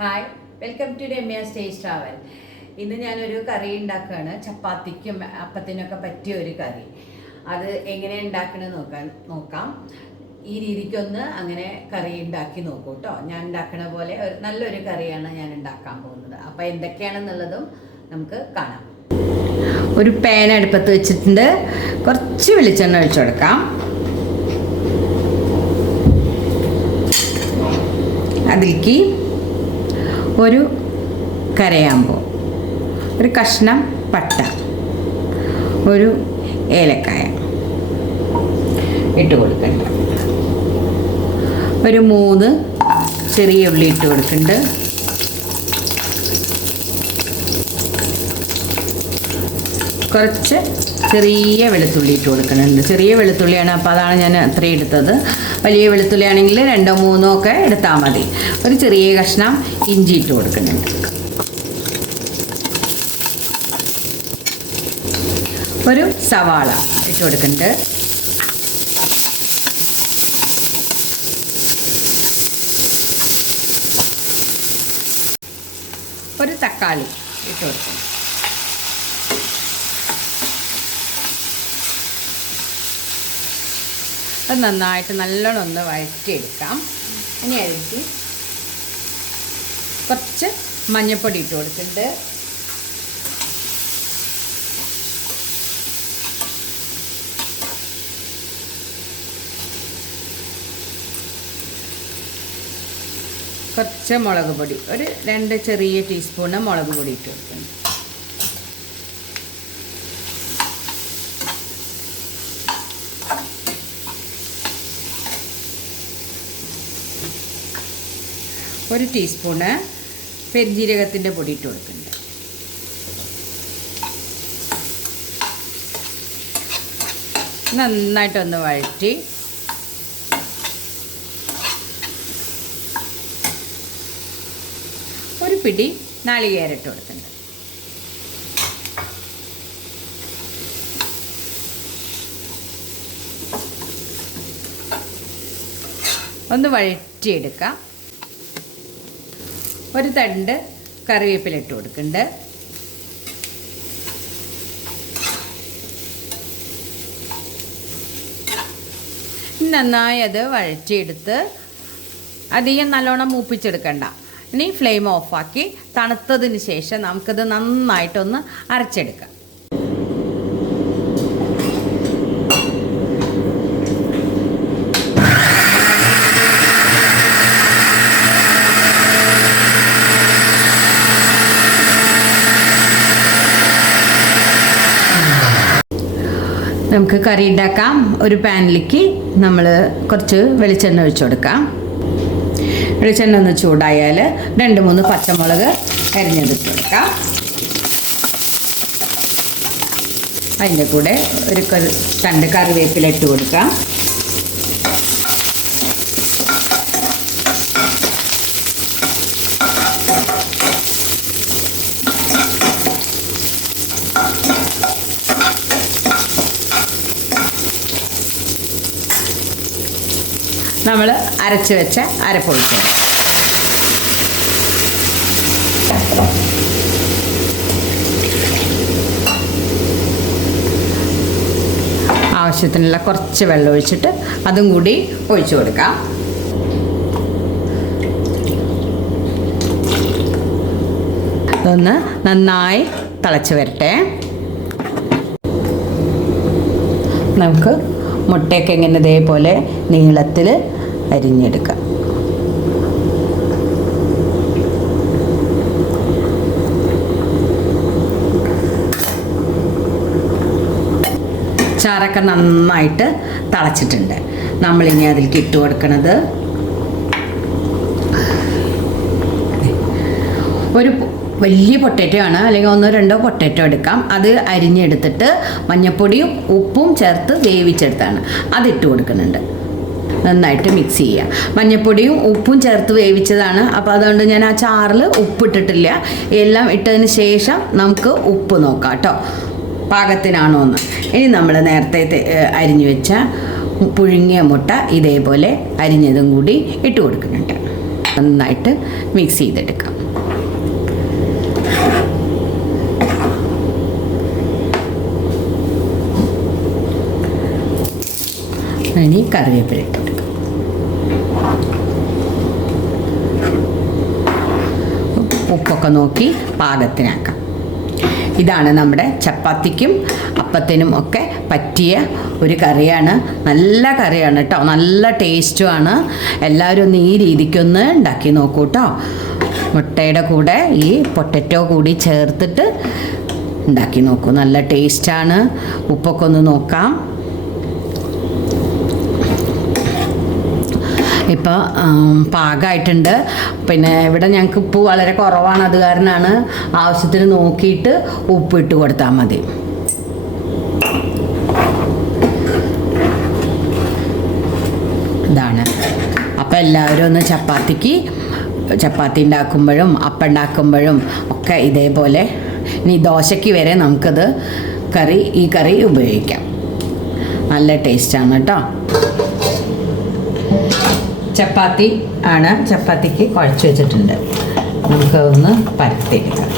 Hi, welcome to Ramya's taste travel. ഇന്ന് ഞാനൊരു കറി ഉണ്ടാക്കുകയാണ്. ചപ്പാത്തിക്കും അപ്പത്തിനൊക്കെ പറ്റിയ ഒരു കറി. അത് എങ്ങനെ ഉണ്ടാക്കണമെന്ന് നോക്കാം. ഈ രീതിക്കൊന്ന് അങ്ങനെ കറി ഉണ്ടാക്കി നോക്കൂ കേട്ടോ. ഞാൻ ഉണ്ടാക്കണ പോലെ നല്ലൊരു കറിയാണ് ഞാൻ ഉണ്ടാക്കാൻ പോകുന്നത്. അപ്പോൾ എന്തൊക്കെയാണെന്നുള്ളതും നമുക്ക് കാണാം. ഒരു പാൻ അടുപ്പത്ത് വെച്ചിട്ടുണ്ട്. കുറച്ച് വെളിച്ചെണ്ണ ഒഴിച്ചു കൊടുക്കാം. അതിലേക്ക് ഒരു കരയാമ്പൂ, ഒരു കഷ്ണം പട്ട, ഒരു ഏലക്കായ ഇട്ട് കൊടുക്കുന്നുണ്ട്. ഒരു 3 ചെറിയ ഉള്ളി ഇട്ട് കൊടുക്കുന്നുണ്ട്. കുറച്ച് ചെറിയ വെളുത്തുള്ളി ഇട്ട് കൊടുക്കുന്നുണ്ട്. ചെറിയ വെളുത്തുള്ളിയാണ്, അപ്പോൾ അതാണ് ഞാൻ അത്രയും എടുത്തത്. വലിയ വെളുത്തുള്ളി ആണെങ്കിൽ 2 3 ഒക്കെ എടുത്താൽ മതി. ഒരു ചെറിയ കഷ്ണം ഇഞ്ചി ഇട്ട് കൊടുക്കുന്നുണ്ട്. ഒരു സവാള ഇട്ട് കൊടുക്കുന്നുണ്ട്. ഒരു തക്കാളി ഇട്ട് കൊടുക്കുന്നു. അത് നന്നായിട്ട് നല്ലോണം ഒന്ന് വഴറ്റിയെടുക്കാം. ഇനി അതിലേക്ക് കുറച്ച് മഞ്ഞൾപ്പൊടി ഇട്ട് കൊടുക്കുന്നുണ്ട്. കുറച്ച് മുളക് പൊടി, ഒരു 2 ചെറിയ ടീസ്പൂണ് മുളക് പൊടി ഇട്ട് കൊടുക്കുന്നുണ്ട്. ഒരു ടീസ്പൂണ് പെരുംജീരകത്തിൻ്റെ പൊടി ഇട്ട് കൊടുക്കുന്നുണ്ട്. നന്നായിട്ടൊന്ന് വഴറ്റി ഒരു പിടി നാളികേരം ഇട്ട് കൊടുക്കുന്നുണ്ട്. ഒന്ന് വഴറ്റിയെടുക്കാം. ഒരു തണ്ട് കറിവേപ്പില ഇട്ട് കൊടുക്കുന്നുണ്ട്. നന്നായി അത് വഴറ്റിയെടുത്ത് അധികം നല്ലോണം മൂപ്പിച്ചെടുക്കണ്ട. ഇനി ഫ്ലെയിം ഓഫാക്കി തണുത്തതിന് ശേഷം നമുക്കത് നന്നായിട്ടൊന്ന് അരച്ചെടുക്കാം. നമുക്ക് കറി ഉണ്ടാക്കാം. ഒരു പാനിലേക്ക് നമ്മൾ കുറച്ച് വെളിച്ചെണ്ണ ഒഴിച്ചു കൊടുക്കാം. വെളിച്ചെണ്ണ ഒന്ന് ചൂടായാൽ 2 3 പച്ചമുളക് അരിഞ്ഞതിട്ട് കൊടുക്കാം. അതിൻ്റെ കൂടെ ഒരു തണ്ട് കറിവേപ്പില ഇട്ട് കൊടുക്കാം. നമ്മൾ അരച്ച് വെച്ച അരപ്പൊഴിച്ചു. ആവശ്യത്തിനുള്ള കുറച്ച് വെള്ളം ഒഴിച്ചിട്ട് അതും കൂടി ഒഴിച്ചു കൊടുക്കാം. അതൊന്ന് നന്നായി തിളച്ച് വരട്ടെ. നമുക്ക് മുട്ടയൊക്കെ ഇങ്ങനെ ഇതേപോലെ നീളത്തിൽ അരിഞ്ഞെടുക്കാം. ചാറൊക്കെ നന്നായിട്ട് തിളച്ചിട്ടുണ്ട്. നമ്മളിനി അതിലേക്ക് ഇട്ട് കൊടുക്കുന്നത് ഒരു വലിയ പൊട്ടാറ്റോ ആണ്, അല്ലെങ്കിൽ 1 2 പൊട്ടാറ്റോ എടുക്കാം. അത് അരിഞ്ഞെടുത്തിട്ട് മഞ്ഞൾപ്പൊടിയും ഉപ്പും ചേർത്ത് വേവിച്ചെടുത്താണ് അതിട്ട് കൊടുക്കുന്നുണ്ട്. നന്നായിട്ട് മിക്സ് ചെയ്യുക. മഞ്ഞൾപ്പൊടിയും ഉപ്പും ചേർത്ത് വേവിച്ചതാണ്, അപ്പോൾ അതുകൊണ്ട് ഞാൻ ആ ചാറിൽ ഉപ്പിട്ടിട്ടില്ല. എല്ലാം ഇട്ടതിന് ശേഷം നമുക്ക് ഉപ്പ് നോക്കാം കേട്ടോ, പാകത്തിനാണോ എന്ന്. ഇനി നമ്മൾ നേരത്തെ അരിഞ്ഞു വെച്ച പുഴുങ്ങിയ മുട്ട ഇതേപോലെ അരിഞ്ഞതും കൂടി ഇട്ട് കൊടുക്കുന്നുണ്ട്. നന്നായിട്ട് മിക്സ് ചെയ്തെടുക്കാം. ഇനി കറിവേപ്പില ഇട്ടെടുക്കാം. ഉപ്പൊക്കെ നോക്കി പാകത്തിനാക്കാം. ഇതാണ് നമ്മുടെ ചപ്പാത്തിക്കും അപ്പത്തിനും ഒക്കെ പറ്റിയ ഒരു കറിയാണ്. നല്ല കറിയാണ് കേട്ടോ, നല്ല ടേസ്റ്റുമാണ്. എല്ലാവരും ഒന്ന് ഈ രീതിക്കൊന്ന് ഉണ്ടാക്കി നോക്കൂ കേട്ടോ. മുട്ടയുടെ കൂടെ ഈ പൊട്ടറ്റോ കൂടി ചേർത്തിട്ട് ഉണ്ടാക്കി നോക്കൂ, നല്ല ടേസ്റ്റാണ്. ഉപ്പൊക്കെ ഒന്ന് നോക്കാം. ഇപ്പോൾ പാകമായിട്ടുണ്ട്. പിന്നെ ഇവിടെ ഞങ്ങൾക്ക് ഉപ്പ് വളരെ കുറവാണ്, അത് കാരണമാണ് ആവശ്യത്തിന് നോക്കിയിട്ട് ഉപ്പ് ഇട്ട് കൊടുത്താൽ മതി. ഇതാണ്. അപ്പോൾ എല്ലാവരും ഒന്ന് ചപ്പാത്തി ഉണ്ടാക്കുമ്പോഴും അപ്പം ഉണ്ടാക്കുമ്പോഴും ഒക്കെ ഇതേപോലെ, ഇനി ദോശയ്ക്ക് വരെ നമുക്കത് ഈ കറി ഉപയോഗിക്കാം. നല്ല ടേസ്റ്റാണ് കേട്ടോ. ചപ്പാത്തിക്ക് കുഴച്ച് വെച്ചിട്ടുണ്ട്. നമുക്കതൊന്ന് പരത്തിയെടുക്കാം.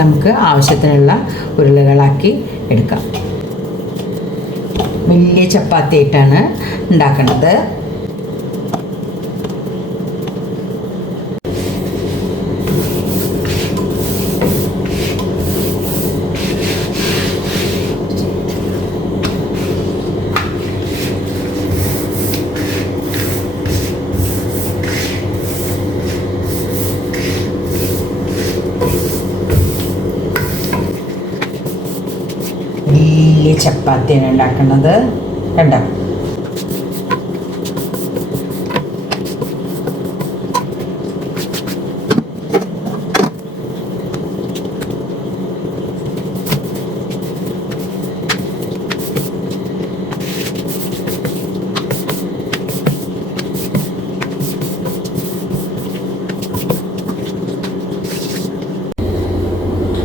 നമുക്ക് ആവശ്യത്തിനുള്ള ഉരുളകളാക്കി എടുക്കാം. വലിയ ചപ്പാത്തി ആയിട്ടാണ് ഉണ്ടാക്കുന്നത്. വലിയ ചപ്പാത്തിയാണ് ഉണ്ടാക്കുന്നത്. കണ്ടോ?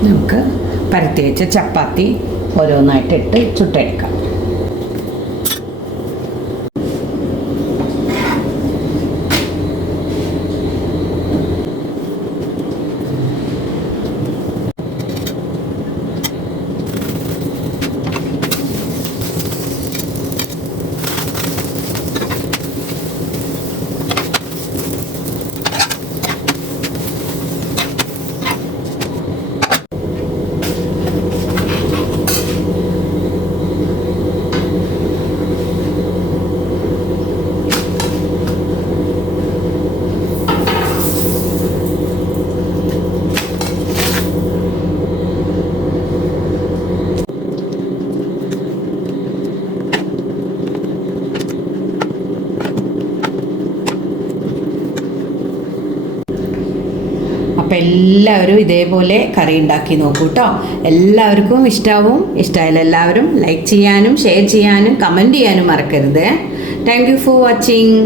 നമുക്ക് പരത്തി വെച്ച ചപ്പാത്തി ഓരോന്നായിട്ടിട്ട് ചുട്ടെടുക്കാം. അപ്പോൾ എല്ലാവരും ഇതേപോലെ കറി ഉണ്ടാക്കി നോക്കൂ കേട്ടോ. എല്ലാവർക്കും ഇഷ്ടമാവും. ഇഷ്ടമായാലും എല്ലാവരും ലൈക്ക് ചെയ്യാനും ഷെയർ ചെയ്യാനും കമൻറ്റ് ചെയ്യാനും മറക്കരുത്. Thank you for watching.